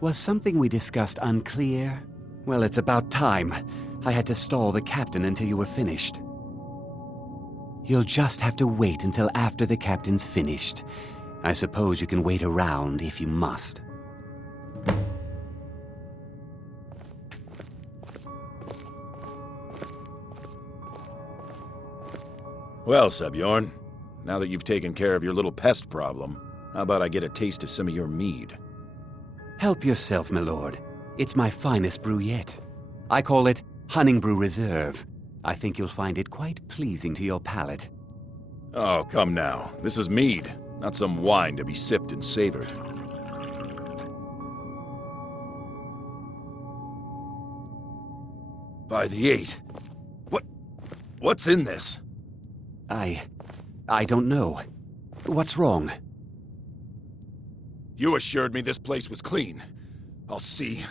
Was something we discussed unclear? Well, it's about time. I had to stall the captain until you were finished. You'll just have to wait until after the captain's finished. I suppose you can wait around if you must. Well, Sebjorn, now that you've taken care of your little pest problem, how about I get a taste of some of your mead? Help yourself, my lord. It's my finest brew yet. I call it Honningbrew Reserve. I think you'll find it quite pleasing to your palate. Oh, come now. This is mead, not some wine to be sipped and savored. By the 8. What's in this? I don't know. What's wrong? You assured me this place was clean. I'll see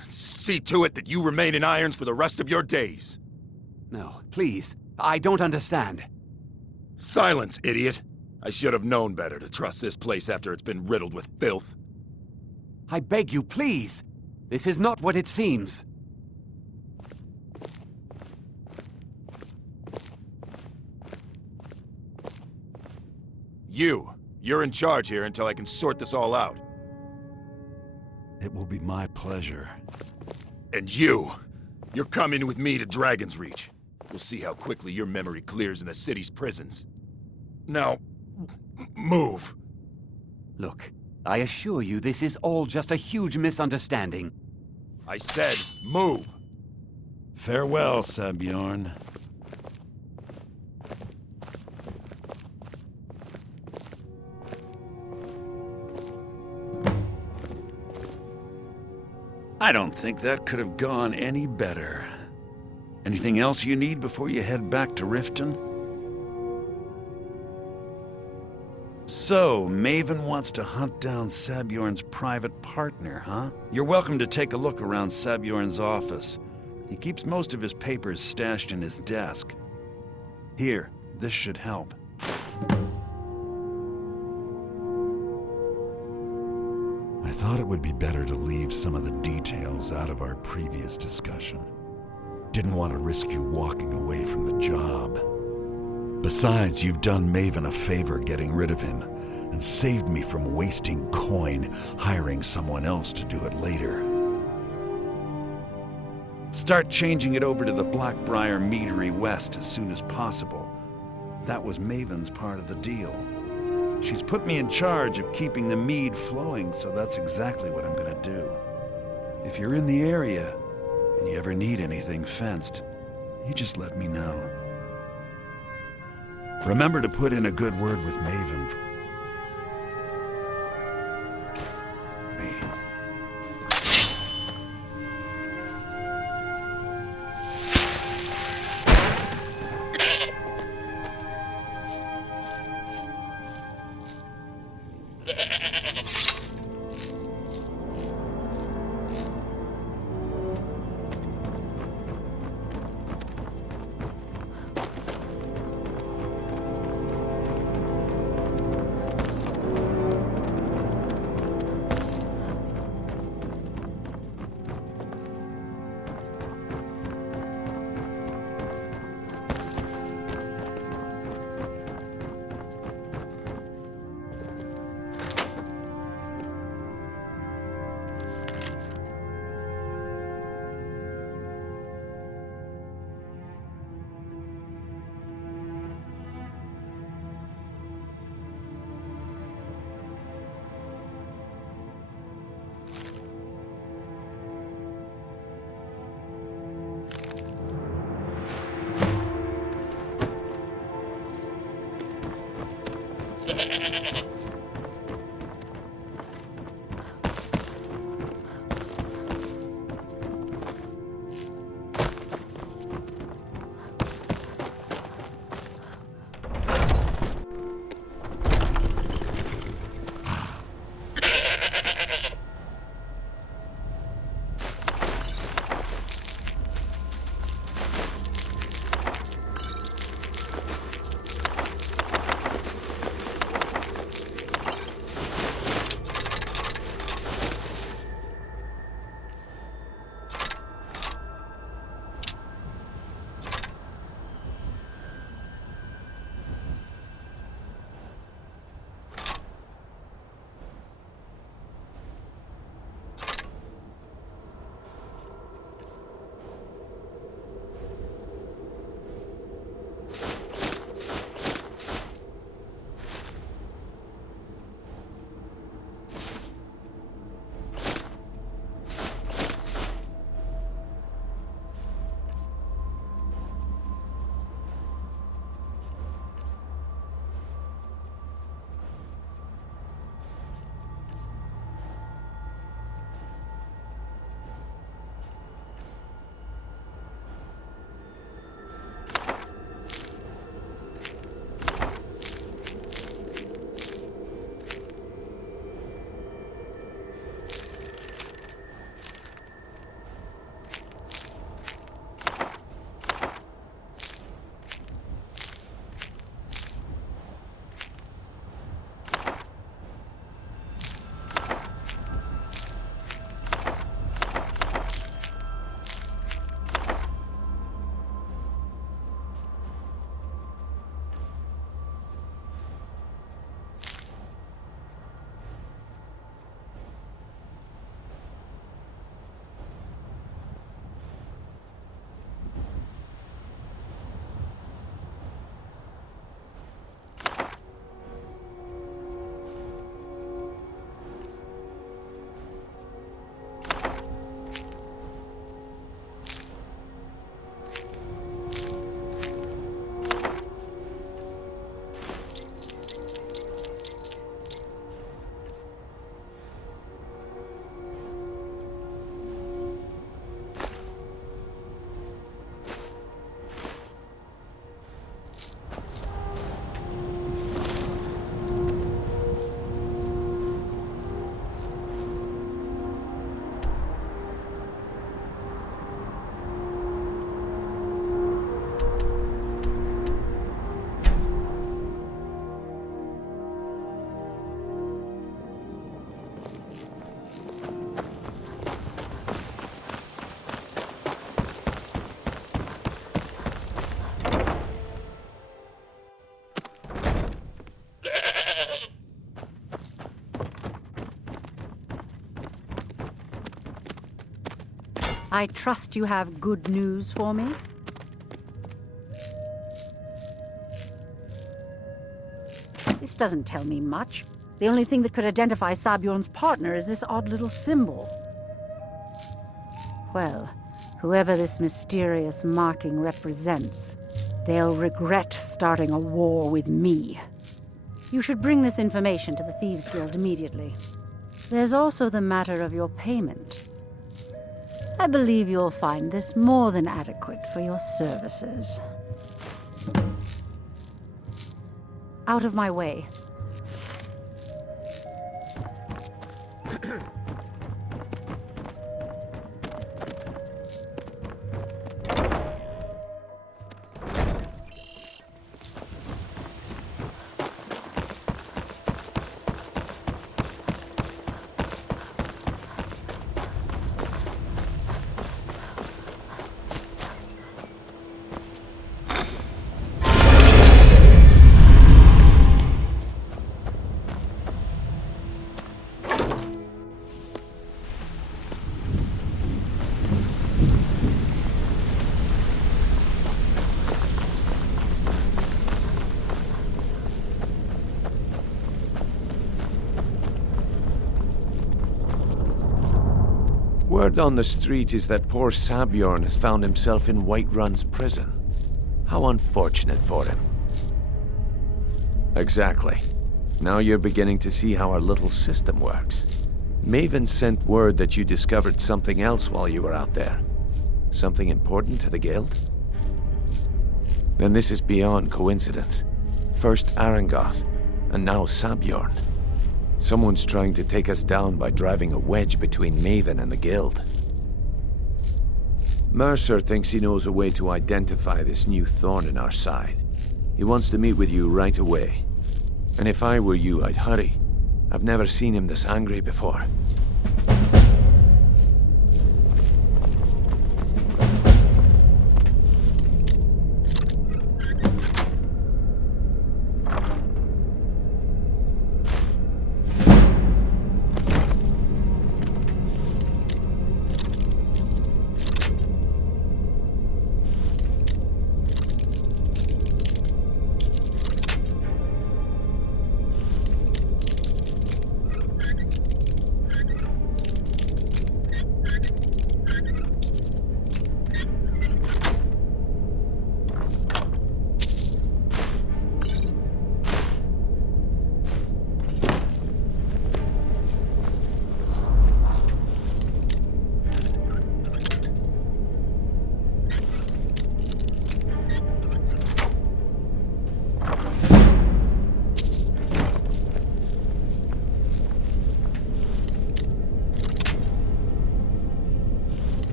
to it that you remain in irons for the rest of your days. No, please. I don't understand. Silence, idiot. I should have known better to trust this place after it's been riddled with filth. I beg you, please. This is not what it seems. You're in charge here until I can sort this all out. It will be my pleasure. And you're coming with me to Dragon's Reach. We'll see how quickly your memory clears in the city's prisons. Now, move. Look, I assure you this is all just a huge misunderstanding. I said, move. Farewell, Sebjorn. I don't think that could have gone any better. Anything else you need before you head back to Riften? So, Maven wants to hunt down Sabjorn's private partner, huh? You're welcome to take a look around Sabjorn's office. He keeps most of his papers stashed in his desk. Here, this should help. I thought it would be better to leave some of the details out of our previous discussion. Didn't want to risk you walking away from the job. Besides, you've done Maven a favor getting rid of him, and saved me from wasting coin hiring someone else to do it later. Start changing it over to the Blackbriar Meadery West as soon as possible. That was Maven's part of the deal. She's put me in charge of keeping the mead flowing, so that's exactly what I'm gonna do. If you're in the area, and you ever need anything fenced, you just let me know. Remember to put in a good word with Maven for me. I trust you have good news for me? This doesn't tell me much. The only thing that could identify Sabjorn's partner is this odd little symbol. Well, whoever this mysterious marking represents, they'll regret starting a war with me. You should bring this information to the Thieves' Guild immediately. There's also the matter of your payment. I believe you'll find this more than adequate for your services. Out of my way. Word on the street is that poor Sabjorn has found himself in Whiterun's prison. How unfortunate for him. Exactly. Now you're beginning to see how our little system works. Maven sent word that you discovered something else while you were out there. Something important to the Guild? Then this is beyond coincidence. First Arangoth, and now Sabjorn. Someone's trying to take us down by driving a wedge between Maven and the Guild. Mercer thinks he knows a way to identify this new thorn in our side. He wants to meet with you right away. And if I were you, I'd hurry. I've never seen him this angry before.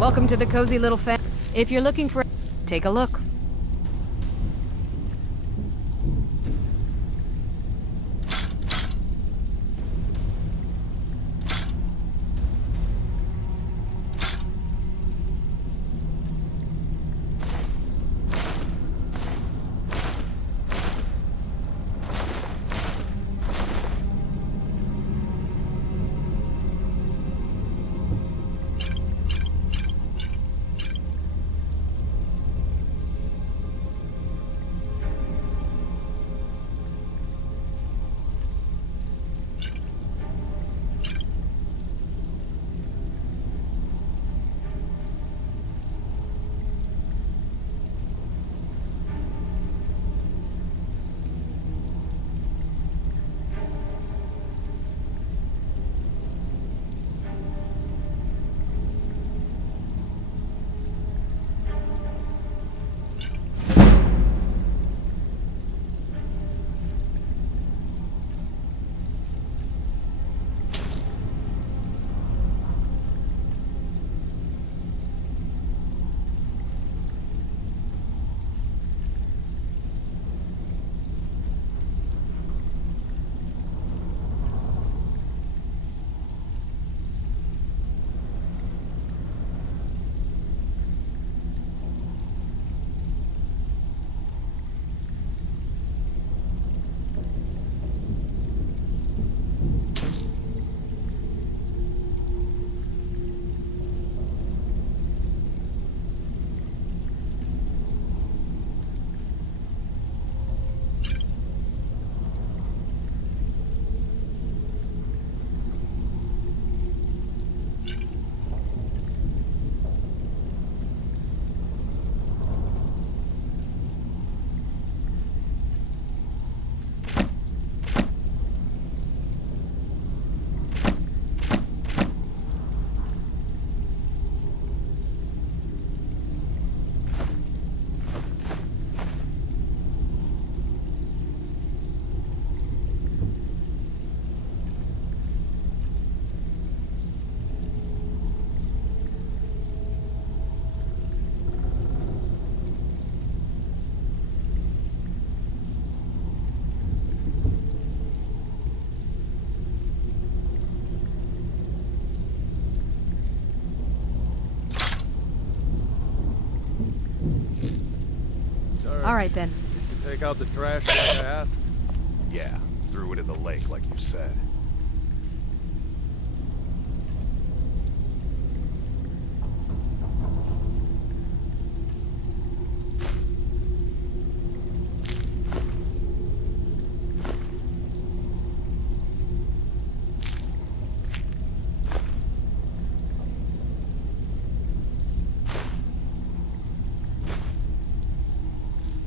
Welcome to the cozy little If you're looking for... take a look. All right, then. Did you take out the trash like I asked? Yeah, threw it in the lake like you said.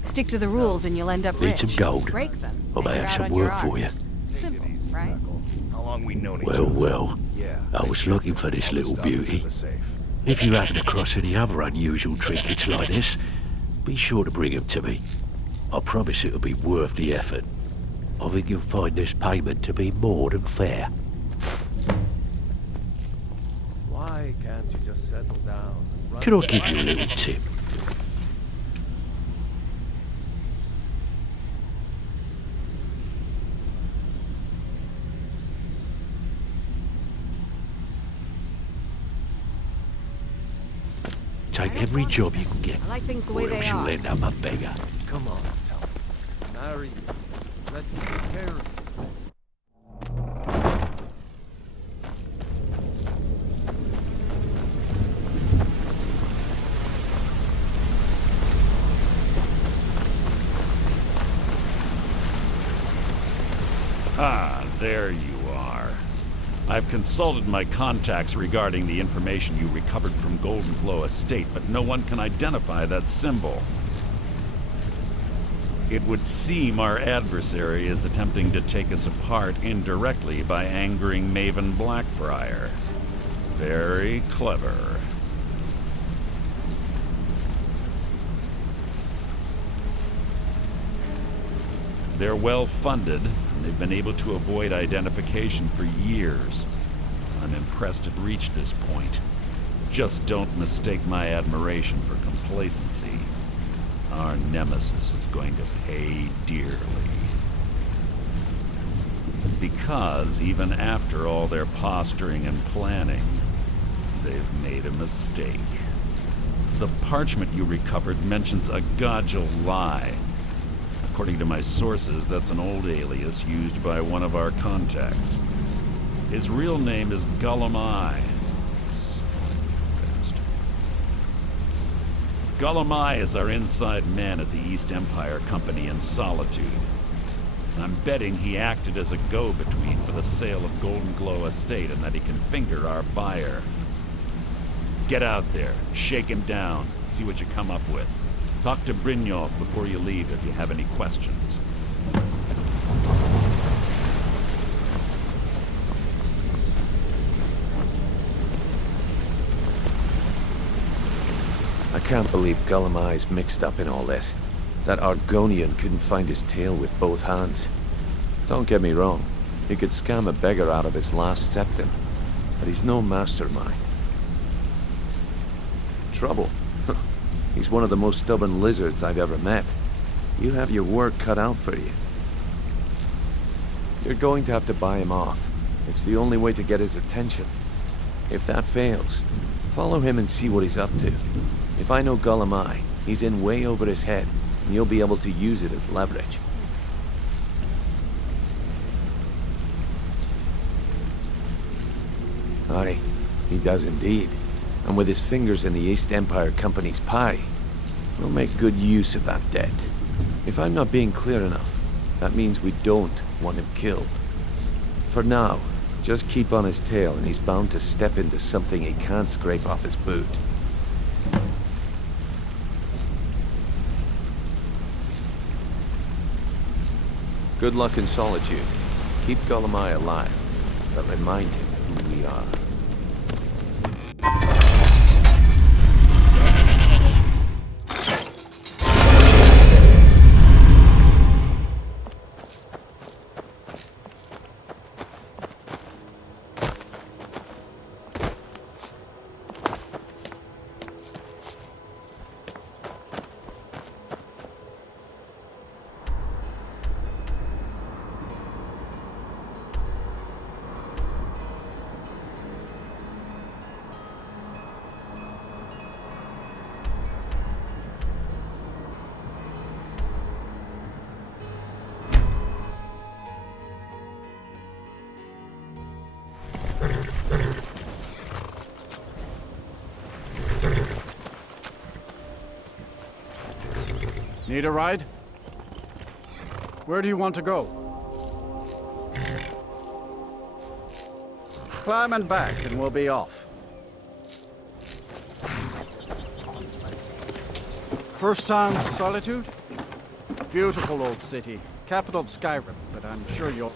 Stick to the rules and you'll end up rich. Need some gold. Break them. I may and you're have out some on your work for you. arse. Simple, right? How long we known each other? Well, Yeah. I was looking for this All the little stuff is in beauty. the safe. If you happen across any other unusual trinkets like this, be sure to bring them to me. I promise it'll be worth the effort. I think you'll find this payment to be more than fair. Why can't you just settle down? and run Can I the give you a line? little tip? Take every job you can get, I like things the or way they else you'll are. end up a beggar. Come on, tell me. Marry you. Let me take care of you. Ah, there you are. I've consulted my contacts regarding the information you recovered from Golden Glow Estate, but no one can identify that symbol. It would seem our adversary is attempting to take us apart indirectly by angering Maven Blackbriar. Very clever. They're well funded, and they've been able to avoid identification for years. I'm impressed it reached this point. Just don't mistake my admiration for complacency. Our nemesis is going to pay dearly. Because even after all their posturing and planning, they've made a mistake. The parchment you recovered mentions a Godjal lie. According to my sources, that's an old alias used by one of our contacts. His real name is Gullum Eye. Gullum Eye is our inside man at the East Empire Company in Solitude. I'm betting he acted as a go-between for the sale of Golden Glow Estate and that he can finger our buyer. Get out there, shake him down, and see what you come up with. Talk to Brynjolf before you leave if you have any questions. I can't believe Gullum Eye's mixed up in all this. That Argonian couldn't find his tail with both hands. Don't get me wrong, he could scam a beggar out of his last septim, but he's no mastermind. Trouble? He's one of the most stubborn lizards I've ever met. You have your work cut out for you. You're going to have to buy him off. It's the only way to get his attention. If that fails, follow him and see what he's up to. If I know Gullum Eye, he's in way over his head, and you'll be able to use it as leverage. Aye, he does indeed. And with his fingers in the East Empire Company's pie, we'll make good use of that debt. If I'm not being clear enough, that means we don't want him killed. For now, just keep on his tail and he's bound to step into something he can't scrape off his boot. Good luck in Solitude. Keep Gullum Eye alive, but remind him who we are. Need a ride? Where do you want to go? Climb and back and we'll be off. First time to Solitude? Beautiful old city. Capital of Skyrim, but I'm sure you'll...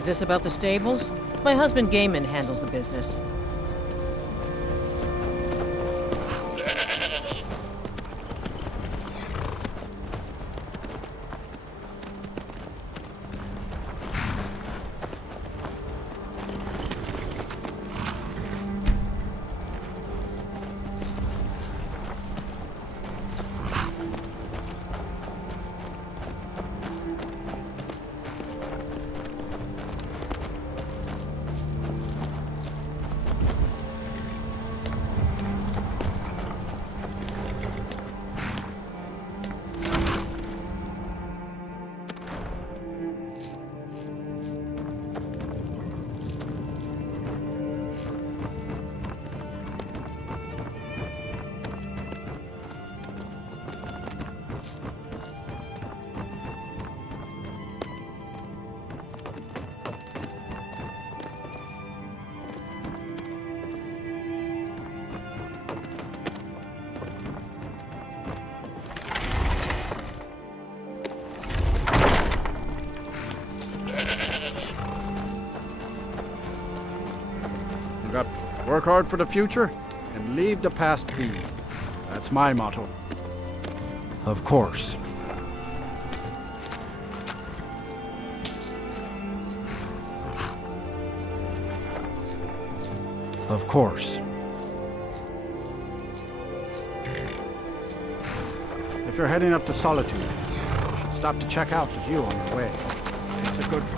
Is this about the stables? My husband Gaiman handles the business. Work hard for the future and leave the past be. That's my motto. Of course. Of course. If you're heading up to Solitude, you should stop to check out the view on your way. It's a good one.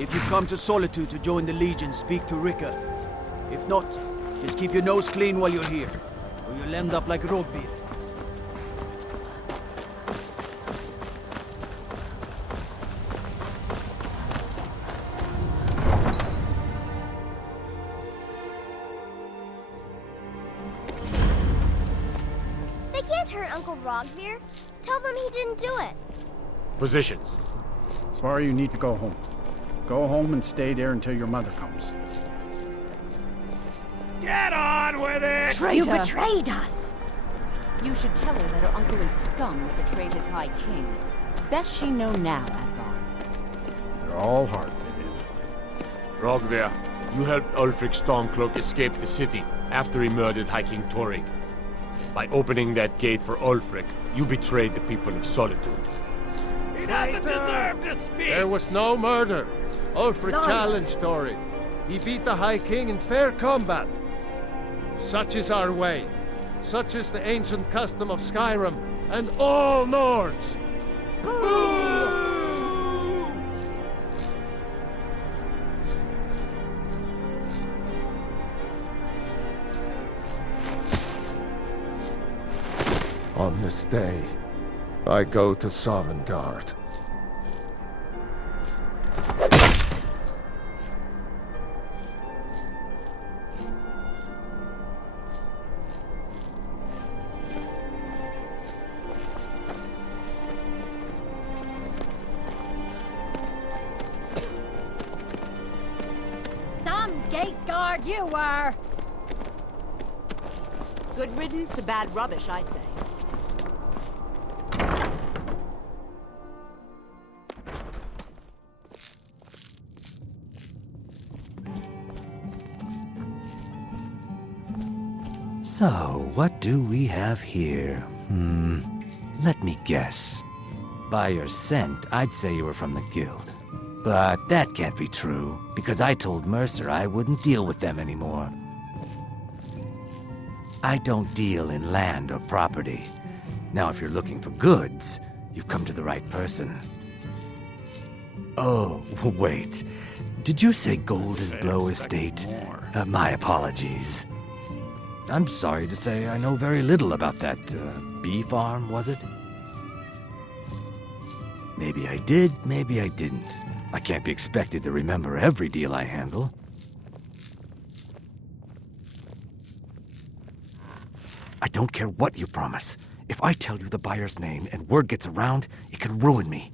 If you come to Solitude to join the Legion, speak to Rika. If not, just keep your nose clean while you're here, or you'll end up like Rogbeard. They can't hurt Uncle Rogbeard. Tell them he didn't do it. Positions. Sorry, you need to go home. Go home and stay there until your mother comes. Get on with it! Traitor! You betrayed us! You should tell her that her uncle is scum that betrayed his High King. Best she know now, Advar. They're all hard fit in. Rogver, you helped Ulfric Stormcloak escape the city after he murdered High King Torrig. By opening that gate for Ulfric, you betrayed the people of Solitude. He doesn't deserve to speak! There was no murder. Ulfric challenged Torrig. He beat the High King in fair combat. Such is our way. Such is the ancient custom of Skyrim and all Nords. Boo! On this day, I go to Sovngarde. Some gate guard you were! Good riddance to bad rubbish, I say. So, what do we have here? Let me guess. By your scent, I'd say you were from the Guild. But that can't be true, because I told Mercer I wouldn't deal with them anymore. I don't deal in land or property. Now, if you're looking for goods, you've come to the right person. Oh, wait. Did you say Golden Glow Estate? My apologies. I'm sorry to say I know very little about that, bee farm, was it? Maybe I did, maybe I didn't. I can't be expected to remember every deal I handle. I don't care what you promise. If I tell you the buyer's name and word gets around, it could ruin me.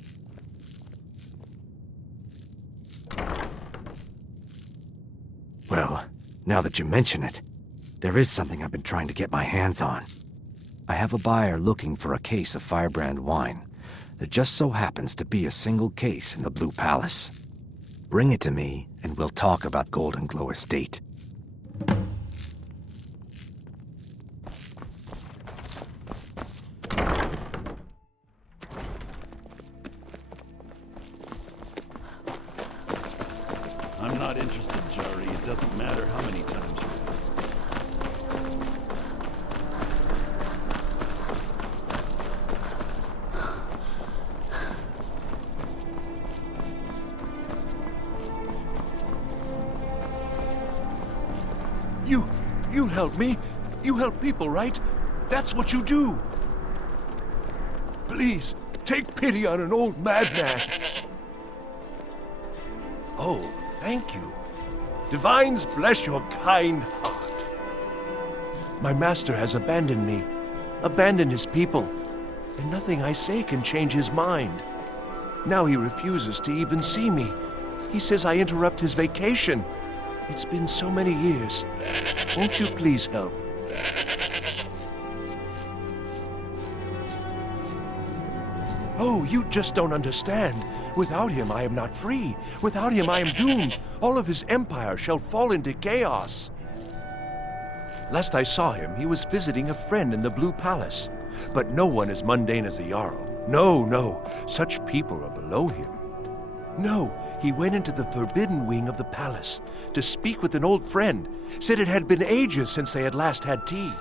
Well, now that you mention it, there is something I've been trying to get my hands on. I have a buyer looking for a case of Firebrand wine. There just so happens to be a single case in the Blue Palace. Bring it to me, and we'll talk about Golden Glow Estate. I'm not interested, Jari. It doesn't matter how many times you ask. You help me. You help people, right? That's what you do. Please, take pity on an old madman. Oh, thank you. Divines bless your kind heart. My master has abandoned me, abandoned his people, and nothing I say can change his mind. Now he refuses to even see me. He says I interrupt his vacation. It's been so many years. Won't you please help? Oh, you just don't understand. Without him, I am not free. Without him, I am doomed. All of his empire shall fall into chaos. Last I saw him, he was visiting a friend in the Blue Palace. But no one as mundane as the Jarl. No, no. Such people are below him. No, he went into the forbidden wing of the palace to speak with an old friend. Said it had been ages since they had last had tea.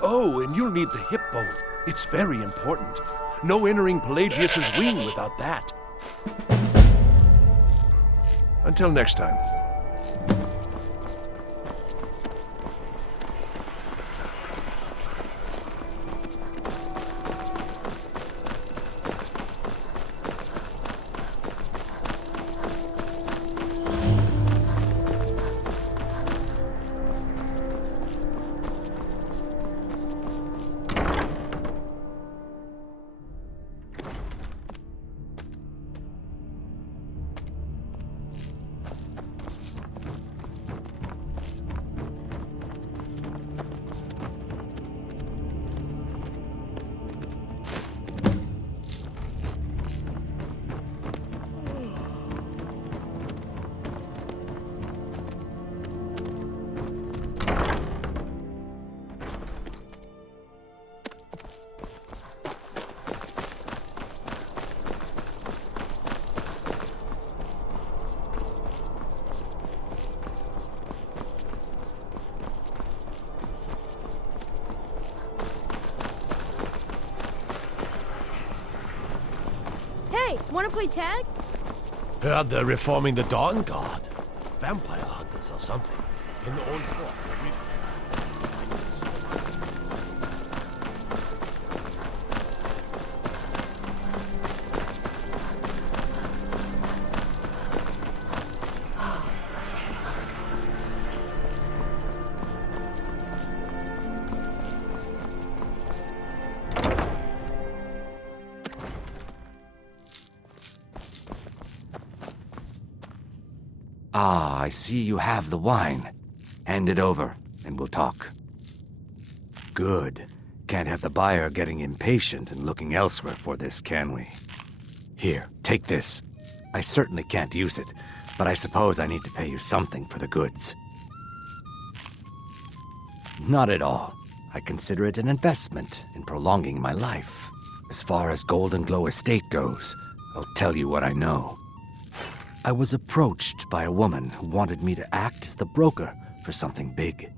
Oh, and you'll need the hip bone. It's very important. No entering Pelagius's wing without that. Until next time. Hey, wanna play tag? Heard they're reforming the Dawn Guard. Vampire hunters or something. In the old fort. Ah, I see you have the wine. Hand it over, and we'll talk. Good. Can't have the buyer getting impatient and looking elsewhere for this, can we? Here, take this. I certainly can't use it, but I suppose I need to pay you something for the goods. Not at all. I consider it an investment in prolonging my life. As far as Golden Glow Estate goes, I'll tell you what I know. I was approached by a woman who wanted me to act as the broker for something big.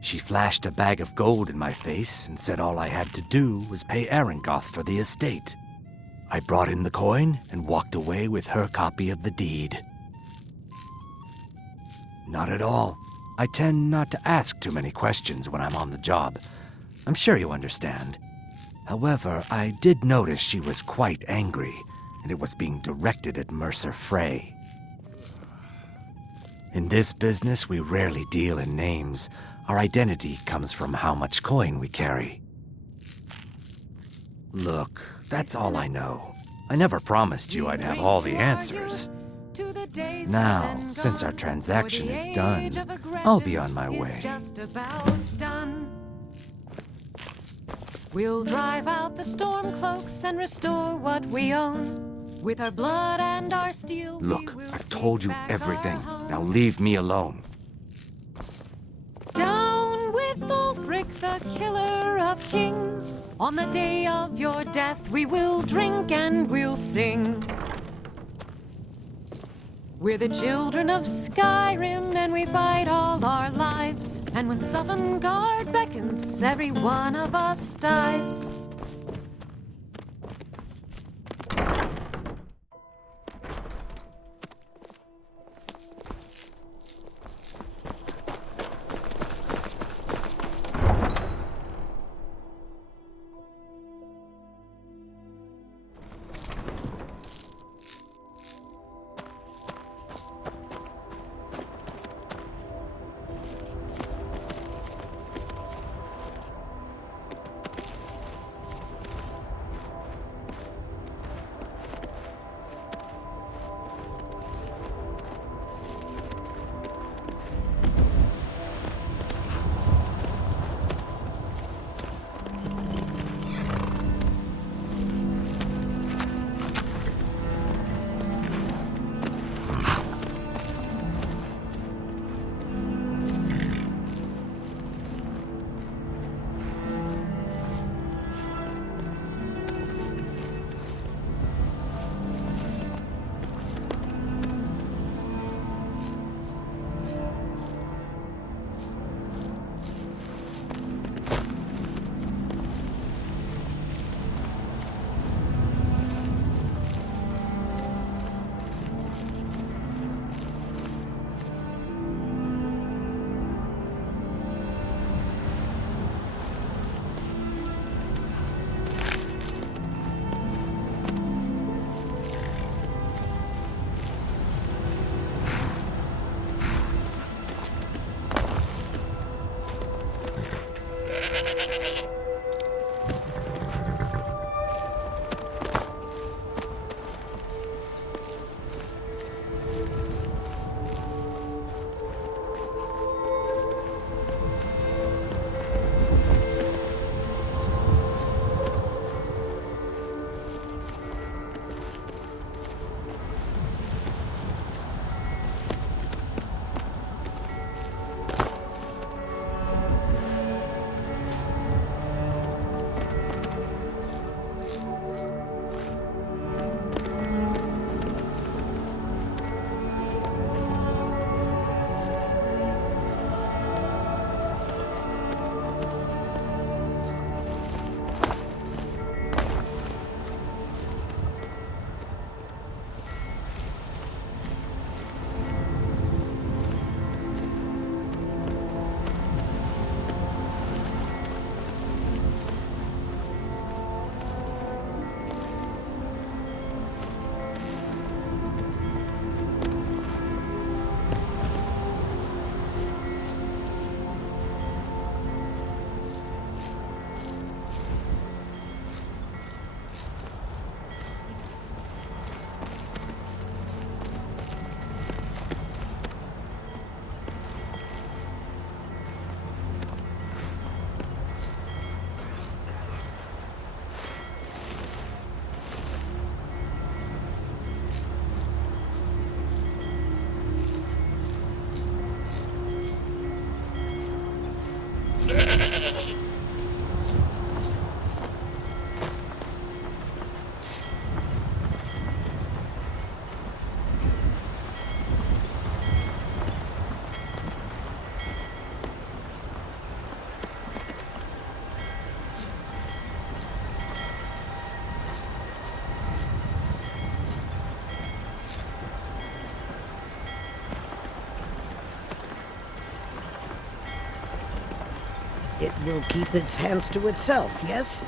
She flashed a bag of gold in my face and said all I had to do was pay Arangoth for the estate. I brought in the coin and walked away with her copy of the deed. Not at all. I tend not to ask too many questions when I'm on the job. I'm sure you understand. However, I did notice she was quite angry, and it was being directed at Mercer Frey. In this business, we rarely deal in names. Our identity comes from how much coin we carry. Look, that's all I know. I never promised you I'd have all the answers. Now, since our transaction is done, I'll be on my way. We'll drive out the Stormcloaks and restore what we own. With our blood and our steel. Look, I've told you everything. Now leave me alone. Down with Ulfric, the killer of kings. On the day of your death, we will drink and we'll sing. We're the children of Skyrim, and we fight all our lives. And when Sovngarde beckons, every one of us dies. It will keep its hands to itself, yes?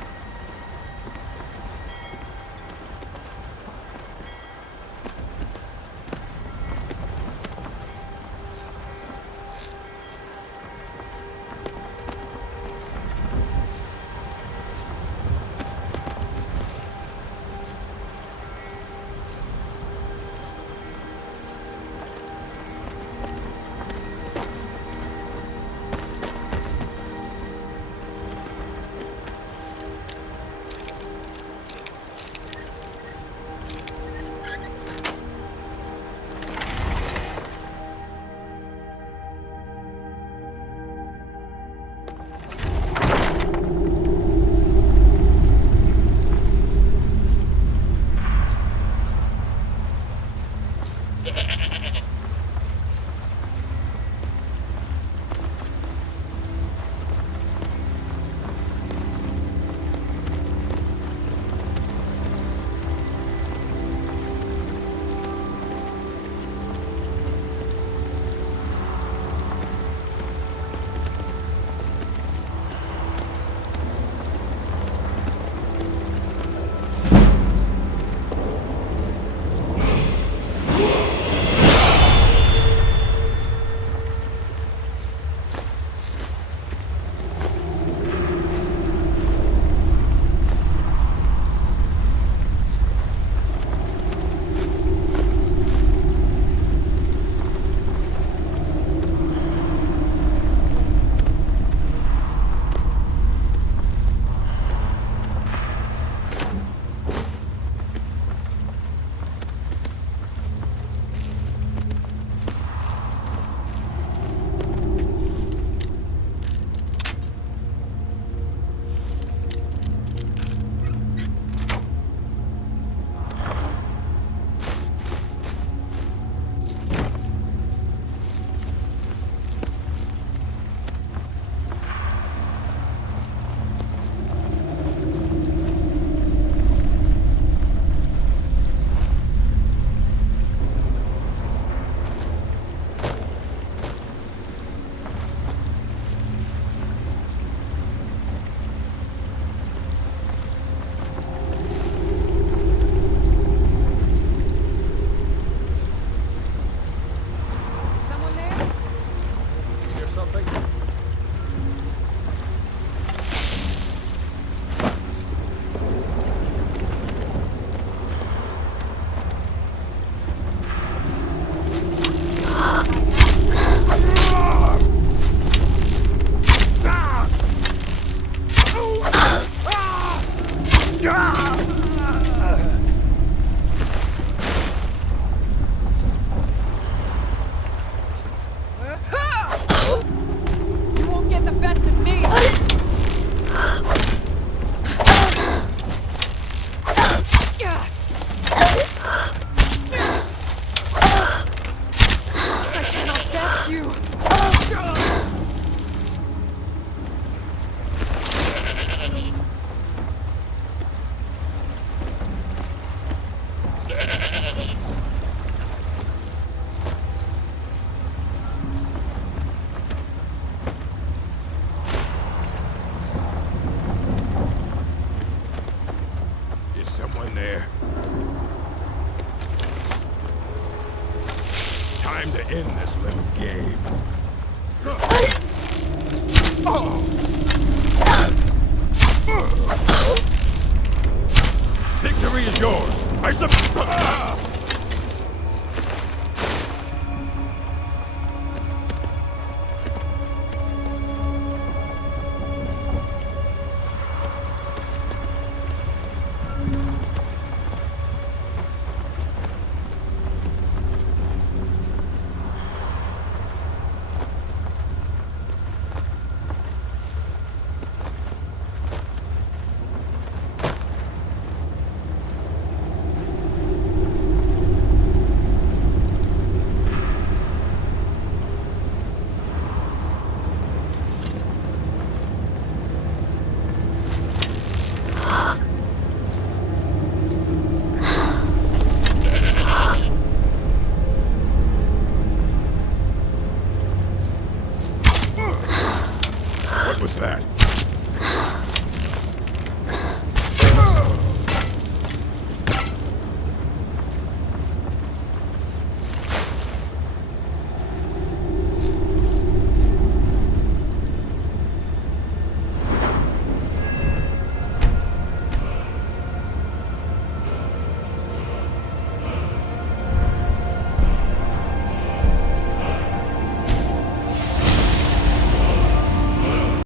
Time to end this little game. Victory is yours. I that?